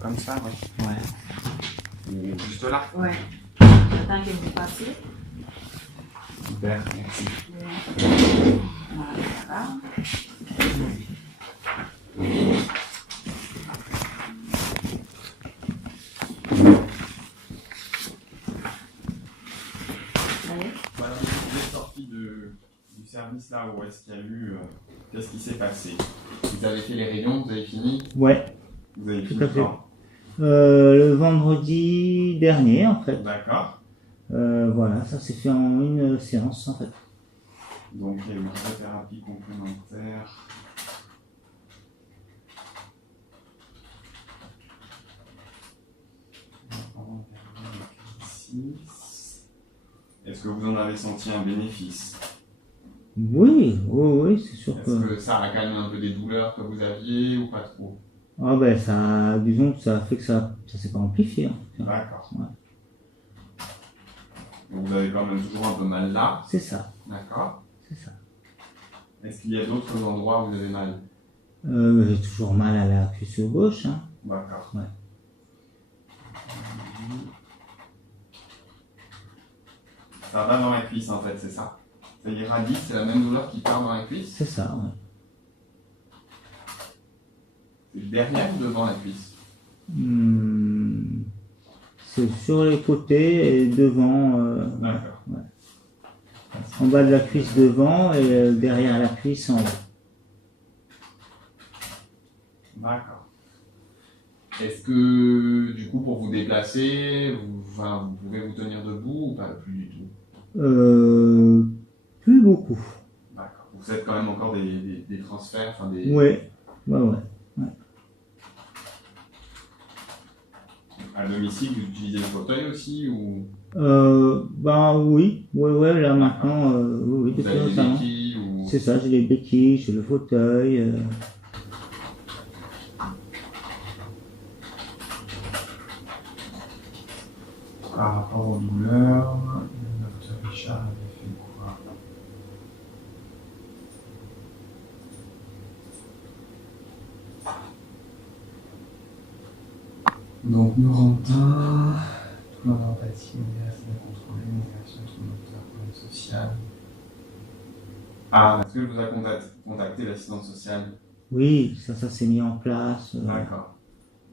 comme ça, ouais. Ouais. Juste là. Ouais. J'attends que vous passiez. Super, merci. Voilà. Voilà, vous êtes sorti du service là où est-ce qu'il y a eu. Qu'est-ce qui s'est passé? Vous avez fait les réunions, vous avez fini? Ouais, Vous avez tout fini à fait. quand? Le vendredi dernier, en fait. D'accord. Voilà, ça s'est fait en une séance, en fait. Donc il y a eu une thérapie complémentaire. Est-ce que vous en avez senti un bénéfice? Oui, oui, c'est sûr Est-ce que ça a calmé un peu des douleurs que vous aviez ou pas trop? Ah ben, ça, disons que ça a fait que ça s'est pas amplifié. En fait. D'accord. Ouais. Donc vous avez quand même toujours un peu mal là. C'est ça, D'accord. c'est ça. Est-ce qu'il y a d'autres endroits où vous avez mal? J'ai toujours mal à la cuisse gauche. Hein. D'accord. Ouais. Ça va dans la cuisse en fait, c'est ça? Ça irradie, c'est la même douleur qui part dans la cuisse? C'est ça, ouais. C'est derrière ou devant la cuisse? C'est sur les côtés et devant. D'accord. Ouais. En bas de la cuisse devant et derrière la cuisse en haut. D'accord. Est-ce que du coup pour vous déplacer, vous pouvez vous tenir debout ou pas? Plus du tout? Plus beaucoup. D'accord. Vous faites quand même encore des transferts, enfin des... Ouais. À domicile, vous utilisez le fauteuil aussi ou Oui, ouais, là maintenant, oui, vous depuis avez des récemment. béquilles ou... C'est ça, j'ai les béquilles, j'ai le fauteuil. Par rapport aux douleurs, le docteur Richard avait fait quoi? Donc, Norentin, trouble d'empathie, modération contrôlée, modération sur le moteur, problème social. Ah, est-ce que vous a contacté l'assistante sociale? Oui, ça s'est mis en place D'accord.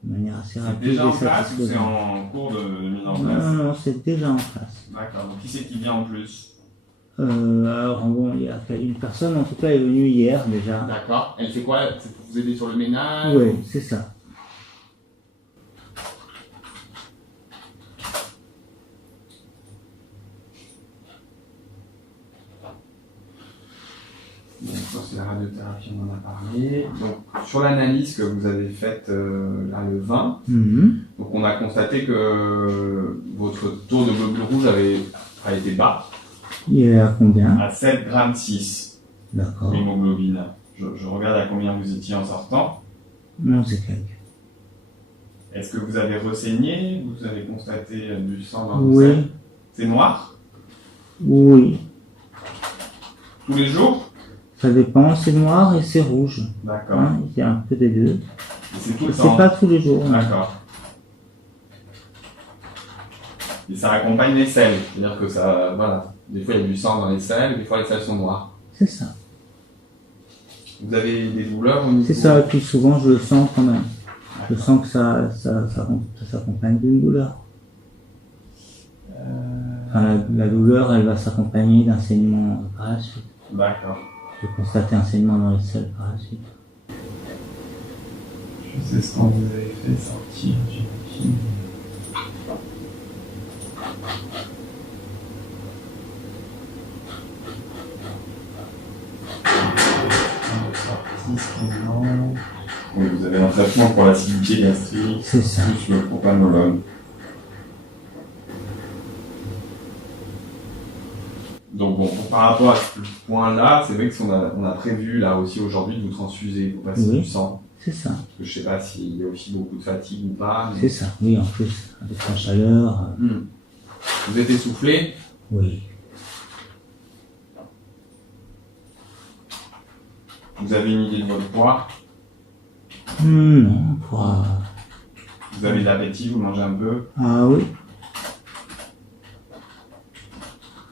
de manière assez C'est rapide. déjà et en place ou c'est satisfaisante. en cours de mise en Non, place? non, c'est déjà en place. D'accord. Donc, qui c'est qui vient en plus? Alors bon, il y a une personne en tout cas est venue hier déjà. D'accord. Elle fait quoi? C'est pour vous aider sur le ménage? Oui, c'est ça. Donc ça c'est la radiothérapie, on en a parlé. Donc sur l'analyse que vous avez faite là, le 20, donc on a constaté que votre taux de globules rouges a été bas. Il est à combien? À 7,6 g D'accord. d'hémoglobine. Je regarde à combien vous étiez en sortant. Non, c'est quelques. Est-ce que vous avez ressaigné? Vous avez constaté du sang dans vos Oui. selles? C'est noir? Oui. Tous les jours? Ça dépend, c'est noir et c'est rouge. D'accord. Hein, il y a un peu des deux. Et c'est tout le C'est temps? pas tous les jours. Non. D'accord. Et ça accompagne les selles, c'est-à-dire que ça, voilà, des fois il y a du sang dans les selles, des fois les selles sont noires. C'est ça. Vous avez des douleurs au niveau? C'est ça, et puis souvent je le sens quand même. Je sens que ça s'accompagne d'une douleur. Enfin, la douleur, elle va s'accompagner d'un saignement par la suite. D'accord. Je vais constater un saignement dans les selles par la suite. Je sais ce qu'on vous avez fait sortir du film. Oui, vous avez un traitement pour l'acidité gastrique, C'est ça. plus le propanolone. Donc bon, par rapport à ce point-là, c'est vrai qu'on a prévu là aussi aujourd'hui de vous transfuser pour passer Oui. du sang. C'est ça. Parce que je sais pas s'il y a aussi beaucoup de fatigue ou pas. Mais... C'est ça, oui, en plus, avec la chaleur. Vous êtes essoufflé? Oui. Vous avez une idée de votre poids? Non, Vous avez de l'appétit, vous mangez un peu? Ah oui.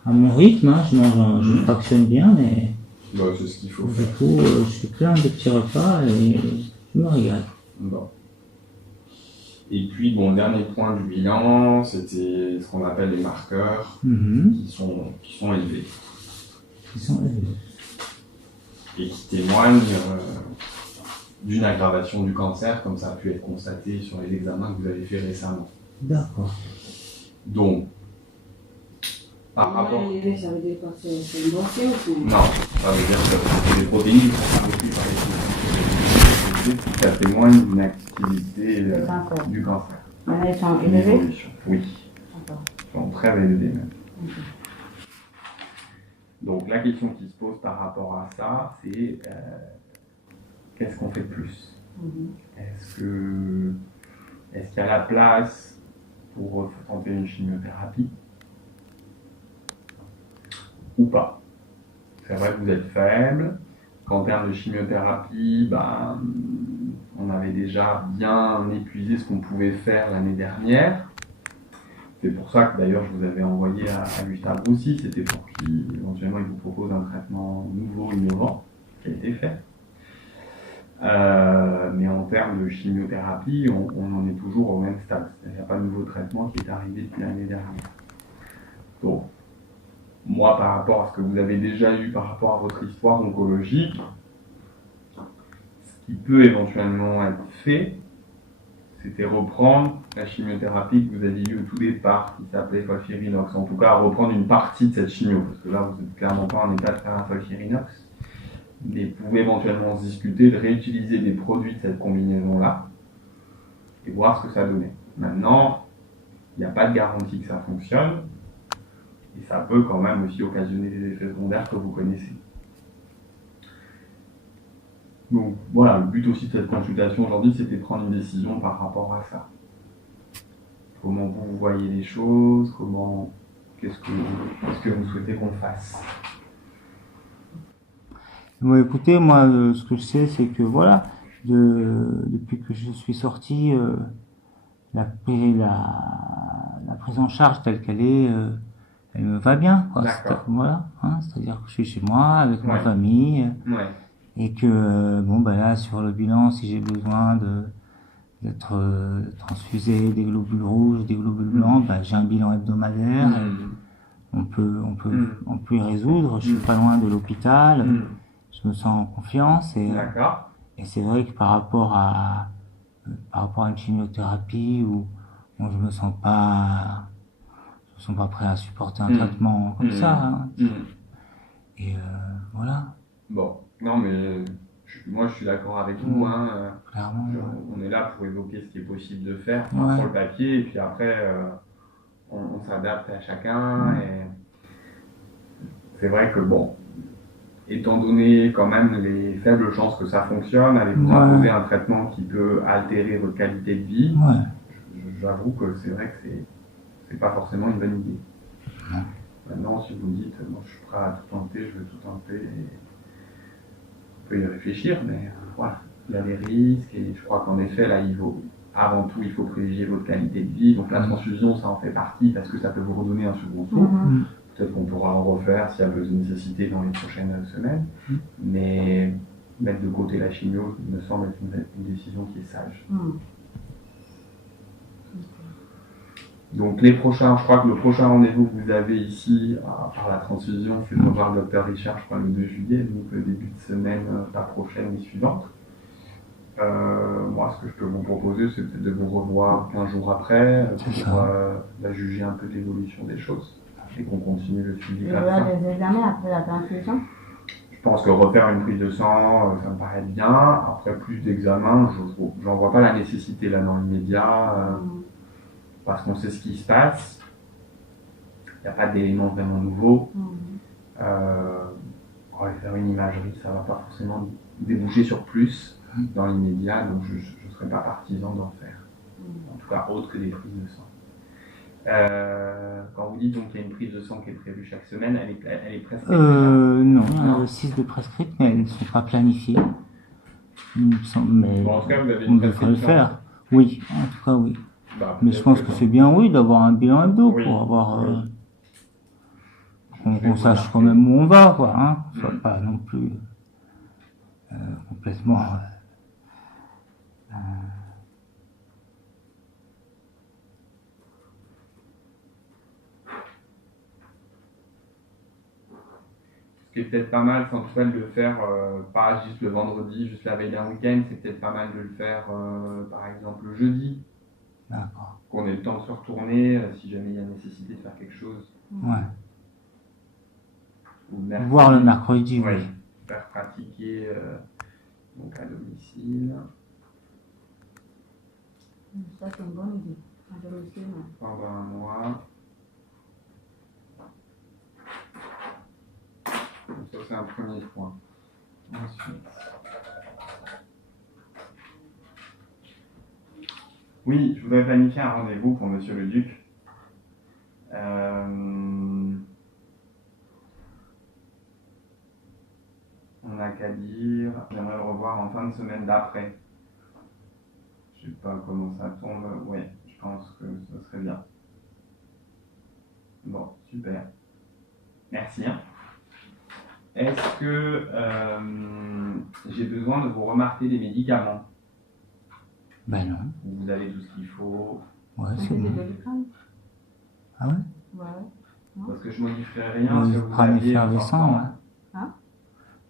À mon rythme, hein, je fractionne bien, mais Bah, c'est ce qu'il faut du faire. coup, je fais plein de petits repas et je me régale. Bon. Et puis, bon, le dernier point du bilan, c'était ce qu'on appelle les marqueurs qui sont élevés Ils sont élevés. et qui témoignent d'une aggravation du cancer, comme ça a pu être constaté sur les examens que vous avez fait récemment. D'accord. Donc, par rapport... Ça veut dire quoi? C'est une boisson ou Non, ça veut dire que c'est des protéines qui sont reçues par les cellules, ça témoigne d'une activité du cancer. là, ils sont Une élevés? évolution, oui. D'accord. Ils sont très élevés même. Ok. Donc la question qui se pose par rapport à ça, c'est qu'est-ce qu'on fait de plus? Est-ce qu'il y a la place pour tenter une chimiothérapie ou pas? C'est vrai que vous êtes faible, qu'en termes de chimiothérapie, ben, on avait déjà bien épuisé ce qu'on pouvait faire l'année dernière. C'est pour ça que d'ailleurs je vous avais envoyé à Gustave Roussy, c'était pour qu'éventuellement il vous propose un traitement nouveau, innovant, qui a été fait. Mais en termes de chimiothérapie, on en est toujours au même stade. Il n'y a pas de nouveau traitement qui est arrivé depuis l'année dernière. Donc, moi, par rapport à ce que vous avez déjà eu, par rapport à votre histoire oncologique, ce qui peut éventuellement être fait, c'était reprendre la chimiothérapie que vous aviez eue au tout départ, qui s'appelait FOLFIRINOX. En tout cas, reprendre une partie de cette chimio, parce que là, vous n'êtes clairement pas en état de faire un FOLFIRINOX. Mais vous pouvez éventuellement se discuter de réutiliser des produits de cette combinaison-là et voir ce que ça donnait. Maintenant, il n'y a pas de garantie que ça fonctionne et ça peut quand même aussi occasionner des effets secondaires que vous connaissez. Donc voilà, le but aussi de cette consultation aujourd'hui, c'était de prendre une décision par rapport à ça. Comment vous voyez les choses, qu'est-ce que vous souhaitez qu'on fasse? Bon, écoutez, moi, ce que je sais, c'est que voilà, depuis que je suis sorti, la prise en charge telle qu'elle est, elle me va bien, quoi. Voilà, hein, c'est-à-dire que je suis chez moi avec ma famille, et que bon, ben là, sur le bilan, si j'ai besoin d'être transfusé des globules rouges, des globules blancs, ben, j'ai un bilan hebdomadaire, on peut y résoudre. Je suis pas loin de l'hôpital. Je me sens en confiance et c'est vrai que par rapport à une chimiothérapie où je me sens pas prêt à supporter un traitement comme ça, hein. Et voilà. Bon, non mais moi je suis d'accord avec vous, hein. Clairement. On est là pour évoquer ce qui est possible de faire sur le papier et puis après on s'adapte à chacun et c'est vrai que bon, étant donné quand même les faibles chances que ça fonctionne, allez vous imposer un traitement qui peut altérer votre qualité de vie, j'avoue que c'est vrai que c'est pas forcément une bonne idée. Maintenant, si vous me dites, moi je suis prêt à tout tenter, je veux tout tenter, on peut y réfléchir, mais voilà, il y a des risques et je crois qu'en effet, là, avant tout, il faut privilégier votre qualité de vie. Donc la transfusion, ça en fait partie parce que ça peut vous redonner un second souffle. Peut-être qu'on pourra en refaire s'il y a nécessité dans les prochaines semaines, mais mettre de côté la chimio me semble être une décision qui est sage. Donc je crois que le prochain rendez-vous que vous avez ici par la transfusion, c'est de revoir le Dr Richard, je crois le 2 juillet, donc le début de semaine, pas prochaine mais suivante. Moi, ce que je peux vous proposer, c'est peut-être de vous revoir 15 jours après, pour juger un peu l'évolution des choses. Et qu'on continue le suivi comme ça. Il y a des examens après la transfusion? Je pense que refaire une prise de sang, ça me paraît bien. Après plus d'examens, j'en vois pas la nécessité là dans l'immédiat, parce qu'on sait ce qui se passe. Il n'y a pas d'éléments vraiment nouveaux. Faire une imagerie, ça va pas forcément déboucher sur plus dans l'immédiat, donc je ne serais pas partisan d'en faire. En tout cas, autre que des prises de sang. Quand vous dites donc qu'il y a une prise de sang qui est prévue chaque semaine, elle est prescrite non, il y en a 6 de prescrites, mais elles ne sont pas planifiées. Mais bon, en tout cas, vous avez on devrait le faire. Oui, en tout cas, oui. Bah, Mais je pense que c'est bien, oui, d'avoir un bilan hebdo pour avoir... Oui. qu'on sache quand même où on va, quoi, hein. Qu'on soit pas non plus complètement... Ce qui est peut-être pas mal, c'est en tout cas de le faire pas juste le vendredi, juste la veille d'un week-end, c'est peut-être pas mal de le faire par exemple le jeudi. D'accord. Qu'on ait le temps de se retourner si jamais il y a nécessité de faire quelque chose. Ouais. Ou le mercredi. Voir le mercredi, oui. Ouais. Faire pratiquer donc à domicile. Ça, c'est une bonne idée. À domicile, Pendant un mois. Donc ça, c'est un premier point. Ensuite. Oui, je voudrais planifier un rendez-vous pour Monsieur le Duc. On n'a qu'à dire, j'aimerais le revoir en fin de semaine d'après. Je sais pas comment ça tombe. Oui, je pense que ce serait bien. Bon, super. Merci. Hein. Est-ce que j'ai besoin de vous remarquer des médicaments? Ben non. Vous avez tout ce qu'il faut. Ouais, c'est bon. Ah ouais? Ouais. Parce que je modifierai rien. Le prane effervescent, ouais. Hein?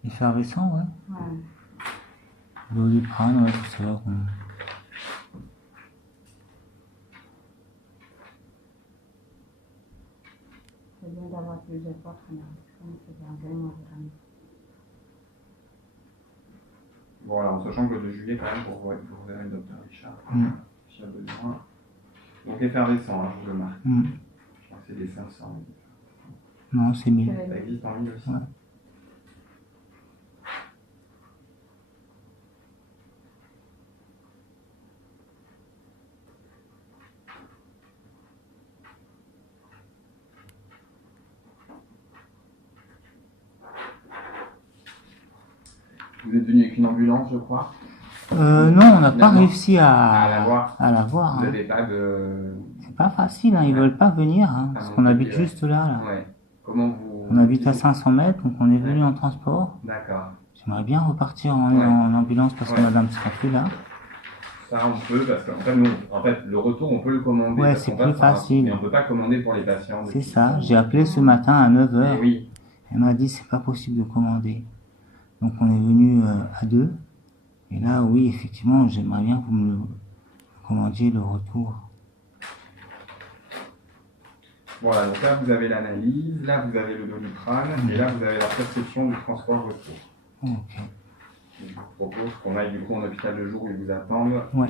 Effervescent, ouais. Ouais. Doliprane, ouais, tout ça. C'est bien d'avoir plusieurs partenaires. C'est vraiment vraiment. Voilà, en sachant que le 2 juillet, quand même, vous verrez le docteur Richard, s'il y a besoin. Donc effervescent, hein, je vous le marque. Je crois que c'est des 500. Non, c'est 1000. Ça existe en 1000 aussi. Ouais. Vous êtes venu avec une ambulance, je crois? Non, on n'a pas réussi à la voir. Vous Hein. n'avez pas de... C'est pas facile, hein. Ils veulent pas venir, hein, parce qu'on habite juste là. Ouais. Comment vous... On habite à 500 mètres, donc on est venu en transport. D'accord. J'aimerais bien repartir en ambulance parce que madame sera plus là. Ça, on peut, parce qu'en fait, nous, le retour, on peut le commander. Ouais, c'est plus facile. Mais on peut pas commander pour les patients. C'est ça. J'ai appelé ce matin à 9h. Oui. Elle m'a dit c'est pas possible de commander. Donc on est venu à 2. Et là, oui, effectivement, j'aimerais bien que vous me commandiez le retour. Voilà, donc là, vous avez l'analyse, là, vous avez le Doliprane, et là, vous avez la prescription du transport retour. Ok. Je vous propose qu'on aille du coup en hôpital de jour où ils vous attendent. Ouais.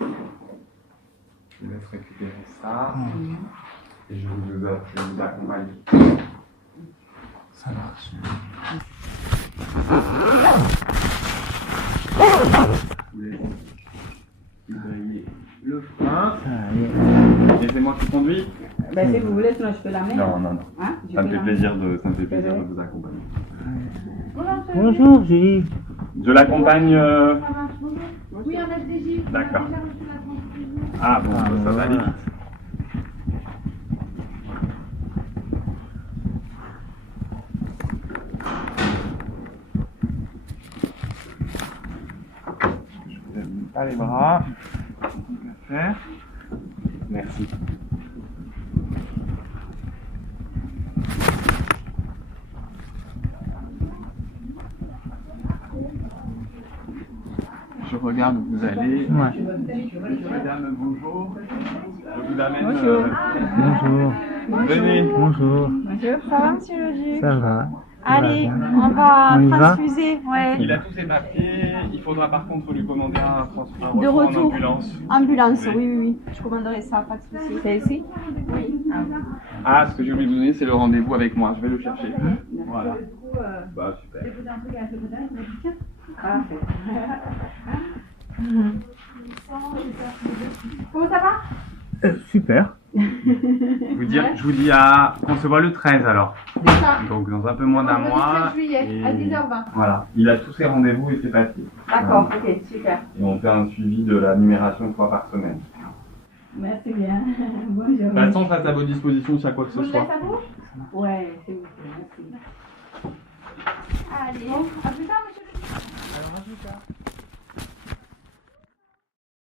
Je vous laisse récupérer ça. Et je vous accompagne. Ça marche. Je vous laisse surveiller le frein. Ça y est. Et c'est moi qui conduis? Ben, si vous voulez, sinon je peux la mettre. Non. Hein? Ça me fait plaisir de vous accompagner. Bonjour Julie. Je l'accompagne. Oui, en FDJ. D'accord. Ah bon, ça va aller vite. Je vous lève pas les bras. Faire. Merci. Je regarde où vous allez. Ouais. Madame, bonjour. Je vous amène. Bonjour. Venez. Bonjour. Bonjour, ça va, monsieur Logic? Ça va. Allez, va on va On y va transfuser. Ouais. Il a tous ses papiers. Il faudra par contre lui commander un retour De en retour. ambulance. Ambulance, Oui. oui. Je commanderai ça, pas de souci. C'est ici? Oui. Ah, ce que j'ai oublié de vous donner, c'est le rendez-vous avec moi. Je vais le chercher. Voilà. Bah, super. Comment ça va? Super. Je vous dis on se voit le 13 alors. C'est ça. Donc dans un peu moins d'un Vendredi mois. 13 juillet, à 10h20. Voilà, il a tous ses rendez-vous et ses papiers. D'accord, ok, super. Et on fait un suivi de la numération 1 fois par semaine. Merci bien. Bonjour. De toute façon, on reste à votre disposition si à quoi que ce Vous le soit. laissez à vous? Ouais, c'est vous. Merci. Allez, à plus tard, monsieur. Alors, à plus tard.